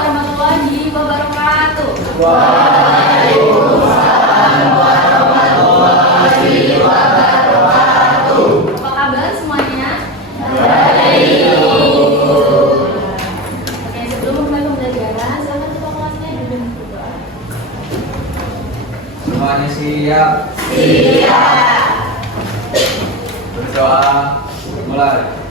warahmatullahi wabarakatuh. Waalaikumsalam warahmatullahi wabarakatuh. Apa kabar semuanya? Baik. Oke, sebelum memulai pembelajaran, silakan ketua kelasnya duduk berdoa. Semuanya siap? Siap. Berdoa mulai.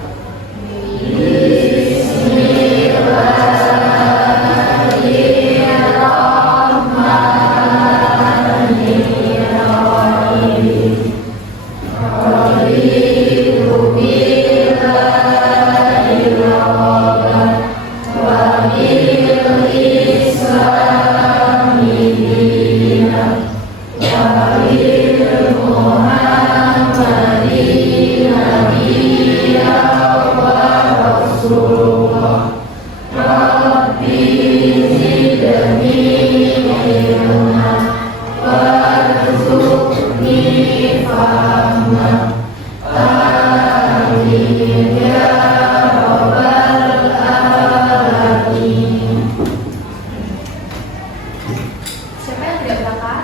Siapa yang tidak berangkat?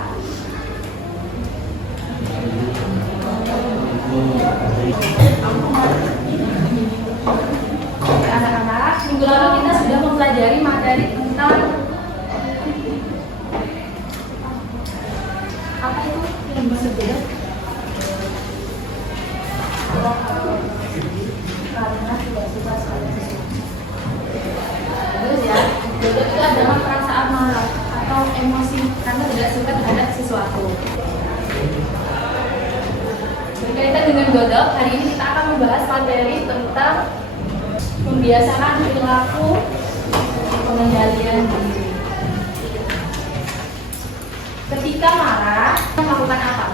Oke, anak-anak, minggu lalu kita sudah mempelajari materi tentang apa itu yang disebut karena tidak suka sekali sesuatu. Terus ya, godok itu adalah perasaan marah atau emosi karena tidak suka terhadap sesuatu. Berkaitan dengan godok, hari ini kita akan membahas materi tentang membiasakan perilaku pengendalian diri. Ketika marah, kita melakukan apa?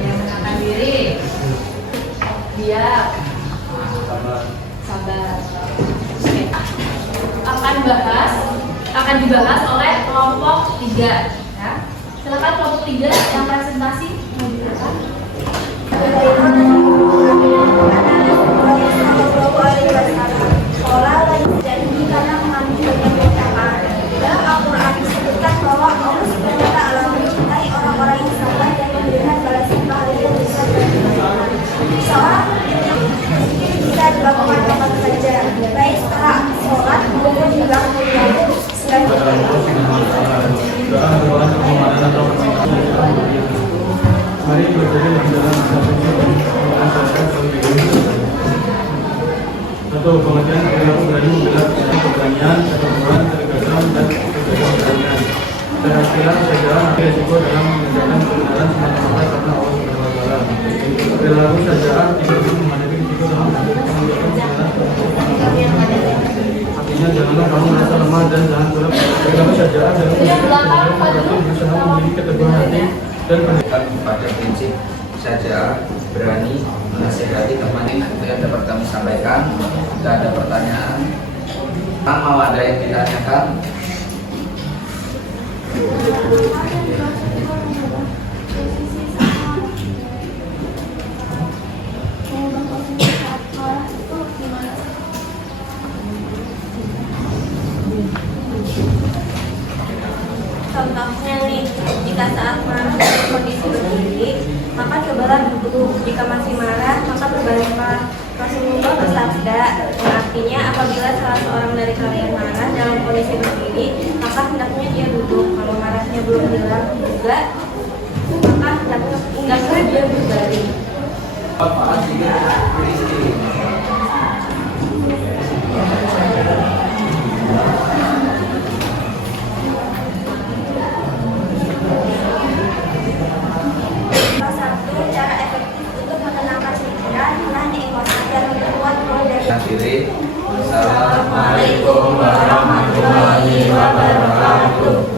Ya, menenangkan diri. Diam. Sabar. Oke. Akan dibahas oleh kelompok 3 ya. Silakan kelompok 3 yang presentasi mau dijelaskan. Sekolah lagi jadi karena mengambil banyak ucapan. Dalam Al-Quran disebutkan bahwa Allah SWT mencintai orang-orang yang sabar dan memberikan balasan pahala yang besar bagi mereka. Seorang bisa dilakukan kapan saja, baik setelah sholat maupun di belakang waktu selanjutnya. Mari belajar lebih dalam satu pengertian perilaku berani membela keberanian, keteguhan, ketegasan, dan keberanian. Keberhasilan sajalah resiko dalam mengerjakan kebenaran semata-mata karena Allah Subhanahu wa Ta'ala. Perilaku sajalah tidak perlu menghadapi risiko dalam mengerjakan kebenaran. Artinya janganlah kamu merasa lemah dan jangan pula perilaku sajalah dalam berusaha memiliki keteguhan hati dan Pada prinsip saja berani menasihati teman yang dapat kami sampaikan. Jika ada pertanyaan, mau ada yang ditanyakan? Contohnya nih, jika saat marah dalam kondisi berdiri, maka cobalah duduk. Jika masih marah, maka berbaliklah. Rasulullah bersabda, yang artinya apabila salah seorang dari kalian marah dalam kondisi berdiri, maka hendaknya dia duduk. Kalau marahnya belum hilang juga, maka hendaknya dia berbaring. Apaan jika beristri? Salah satu cara efektif untuk menenangkan pikiran adalah emosi dan memperkuat roda Diri. Assalamualaikum warahmatullahi wabarakatuh.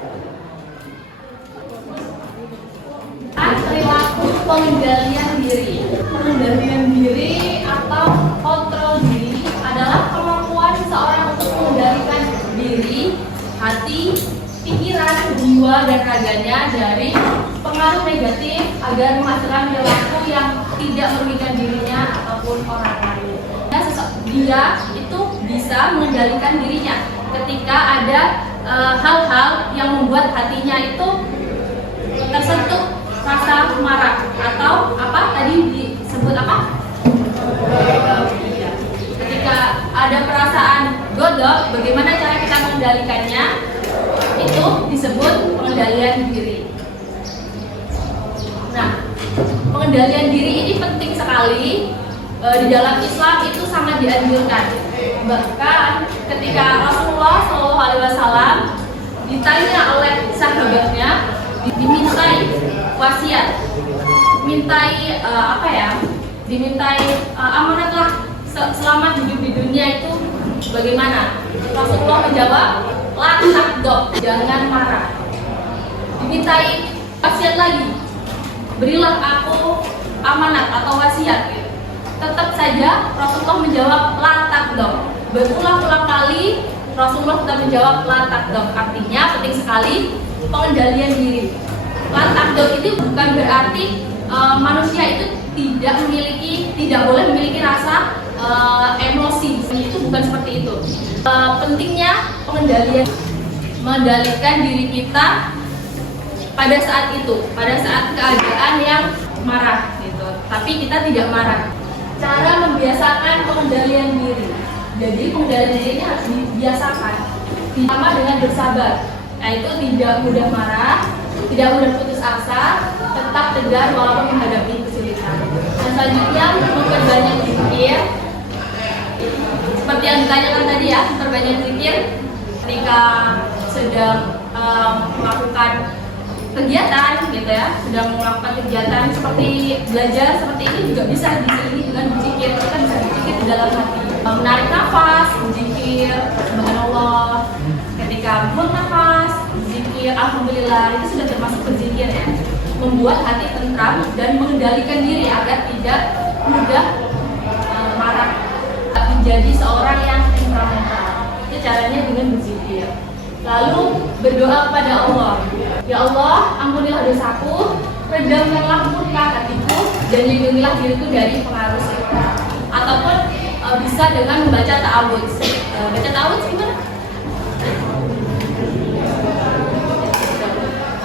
Perilaku pengendalian diri. Pengendalian diri atau kontrol diri adalah kemampuan seorang untuk mengendalikan diri, hati, pikiran, jiwa, dan raganya dari pengaruh negatif agar menghasilkan perilaku yang tidak merugikan dirinya ataupun orang lain. dia itu bisa mengendalikan dirinya ketika ada hal-hal yang membuat hatinya itu tersentuh rasa marah atau apa tadi disebut apa? Ketika ada perasaan godok, bagaimana cara kita mengendalikannya? Itu disebut pengendalian diri. Nah, pengendalian diri ini penting sekali. Di dalam Islam itu sangat dianjurkan. Bahkan ketika Rasulullah SAW ditanya oleh sahabatnya, dimintai wasiat, dimintai amanat lah selama hidup di dunia itu bagaimana? Rasulullah menjawab, la takdob, jangan marah. Dimintai wasiat lagi, berilah aku amanat atau wasiat. Gitu. Tetap saja Rasulullah menjawab la takdob. Berulang-ulang kali Rasulullah tetap menjawab la takdob. Artinya penting sekali pengendalian diri. La takdob itu bukan berarti manusia itu tidak boleh memiliki rasa emosi. Itu bukan seperti itu. Pentingnya mengendalikan diri kita pada saat itu, pada saat keadaan yang marah gitu. Tapi kita tidak marah. Cara membiasakan pengendalian diri. Jadi pengendalian diri ini harus dibiasakan. Ditambah dengan bersabar. Yaitu tidak mudah marah, tidak mudah putus asa, tetap tegar walaupun menghadapi kesulitan. Dan selanjutnya memperbanyak zikir. Seperti yang ditanyakan tadi ya, memperbanyak zikir ketika sedang melakukan kegiatan gitu ya, sedang melakukan kegiatan seperti belajar seperti ini juga bisa diiringi dengan berzikir. Kita bisa berzikir di dalam hati, menarik nafas, berzikir subhanallah, ketika buang nafas, berzikir alhamdulillah, itu sudah termasuk berzikir ya, membuat hati tentram dan mengendalikan diri agar tidak mudah marah, menjadi seorang yang temperamental. Itu caranya dengan berzikir. Lalu berdoa kepada Allah, ya Allah, ampunilah dosaku, redamkanlah murka hatiku, dan lindungilah diriku dari pengaruh setan. Ataupun bisa dengan membaca ta'awudz. Baca ta'awudz gimana?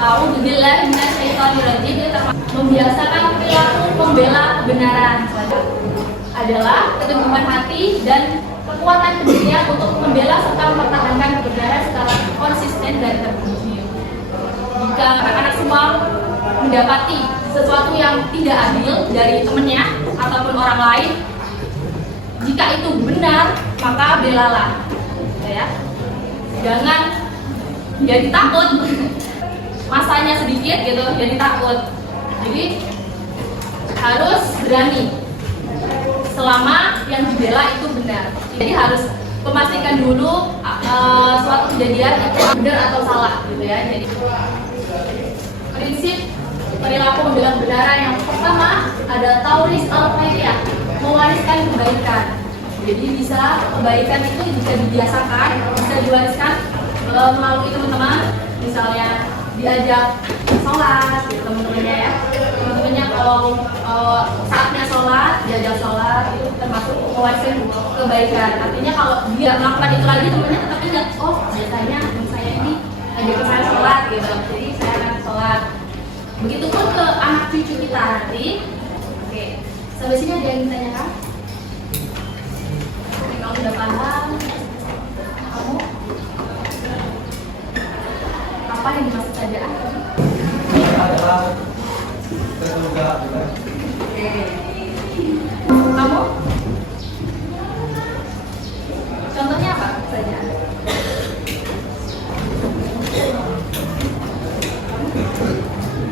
A'udzubillahi minasyaitonirrajim. Itu membiasakan perilaku membela kebenaran adalah keteguhan hati dan kekuatan pendirian untuk membela serta mempertahankan kebenaran secara konsisten dan terus-menerus. Jika anak-anak semua mendapati sesuatu yang tidak adil dari temannya ataupun orang lain, jika itu benar, maka belalah, ya. Jangan jadi takut, masanya sedikit gitu, jadi takut. Jadi harus berani selama yang dibela itu benar. Jadi harus memastikan dulu suatu kejadian itu benar atau salah gitu ya. Jadi prinsip perilaku membela kebenaran yang pertama ada tauris al-khairiyah, mewariskan kebaikan. Jadi bisa kebaikan itu bisa dibiasakan, bisa diwariskan melalui teman-teman, misalnya diajak sholat gitu, teman-temannya ya. Teman-temannya kalau saatnya sholat, diajak sholat, itu termasuk mewariskan kebaikan. Artinya kalau dia melakukan itu lagi, temannya tetap ingat, oh biasanya saya ini ajak saya sholat gitu, jadi saya akan sholat. Begitupun ke anak cucu kita nanti. Oke, sampai sini ada yang ditanyakan? Kalau sudah paham, kamu apa yang dimaksud saja? Adalah terduga. Kamu? Contohnya apa saja?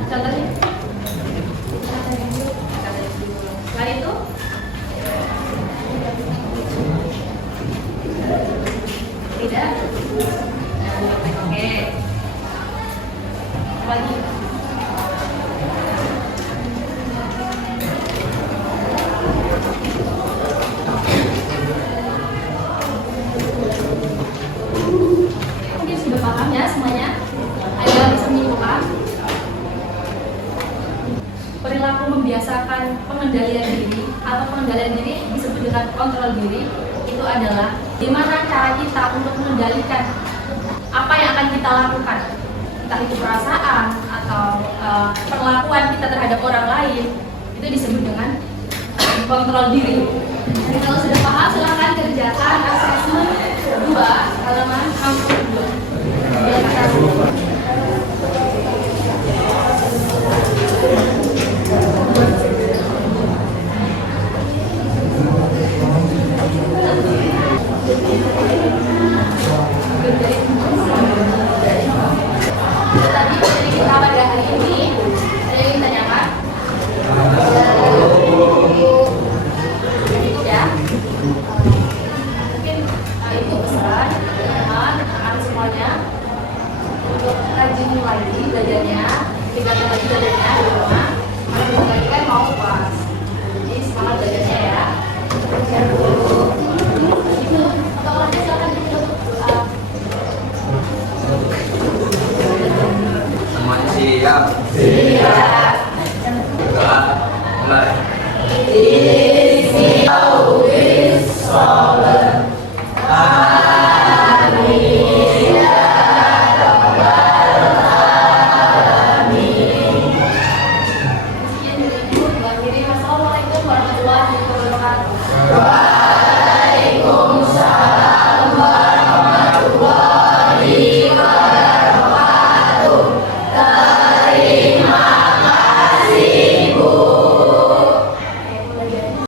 Contohnya? Setelah itu? Tidak? Oke. Apa lagi? Mungkin sudah paham ya semuanya? Ada yang bisa menyimpulkan? Perilaku membiasakan pengendalian diri atau pengendalian diri disebut dengan kontrol diri. itu adalah gimana cara kita untuk mengendalikan apa yang akan kita lakukan, entah itu perasaan atau perlakuan kita terhadap orang lain, itu disebut dengan kontrol diri. Jadi kalau sudah paham, silahkan kerjakan asesmen 2 halaman 62. Tadi materi kita pada hari ini, saya ingin tanyakan. Cukup ya. Mungkin itu pesan teman-teman, anak semuanya untuk rajin lagi belajarnya, tingkatkan lagi belajarnya di rumah. Kalau lagi kan mau UAS, jadi semangat belajarnya ya. Itu atau orangnya silakan ditutup. Semuanya siap. Siap. Doa mulai. Isi awis sholat.